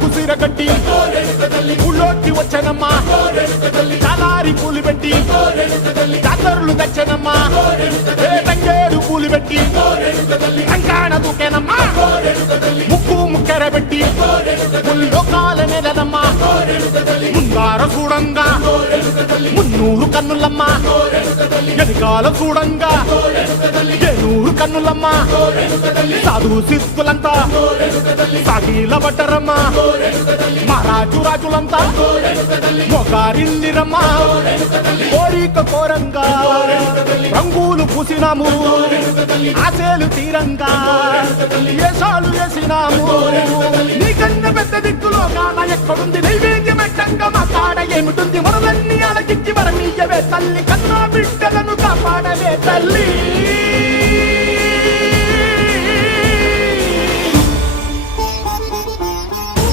కుసిర కట్టి ఊళ్ళోకి వచ్చనమ్మా చాలారి పూలు పెట్టి జాతరులు తెచ్చనమ్మా తంగేడు పూలు పెట్టి కంకాణ దూకేనమ్మా ముక్కు ముక్కెర పెట్టి ముల్లోకాల నెలనమ్మా ముందార చూడంగా మున్నూరు కన్నులమ్మా వెనకాల చూడంగా ఏనూరు కన్నులమ్మా సాధువు సిద్ధులంతా సాగిల బట్టరమ్మా మహారాజు రాజులంతా మొగారిల్లిరమ్మా కోరిక కోరంగా రంగులు పూసినాము ఆశలు తీరంగా ఏసాలు వేసినాము నీకన్నా పెద్ద దిక్కులో కాన ఎక్కడుంది నైవేద్యం ఎట్టంగా మా కాడ ఏమిటుంది మనలన్నీ అలకిచ్చి వరమీయవే తల్లి కన్నా బిడ్డలను కాపాడవే తల్లి